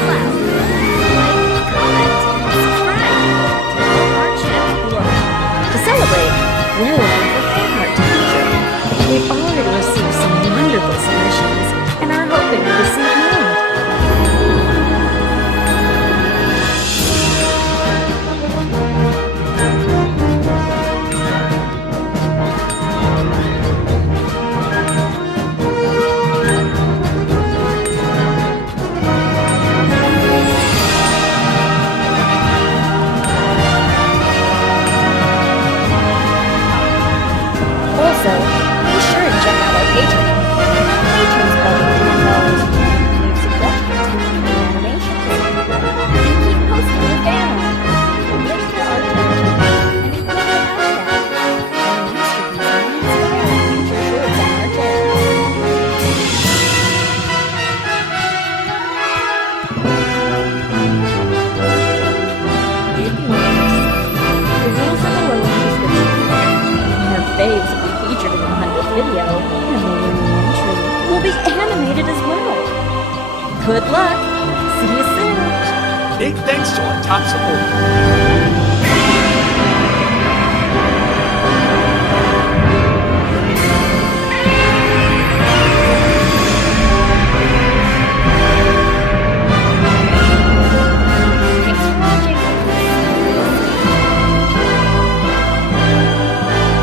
loud. Like, comment, subscribe to help our channel grow. To celebrate, we're looking for fan art to feature. We've already received some wonderful submissions and are hoping to receive more. Also, be sure to check out our Patreon. Patrons pledging $10 need suggestions for animations. And keep posting your fan art. Link to our Twitter and include the hashtag. And masterpieces will inspire future shorts on our channel. If you want to see, the rules are below in the description. Our faves will be featured in the 100th video, and the winning entry will be animated as well. Good luck! See you soon! Big thanks to our top supporters.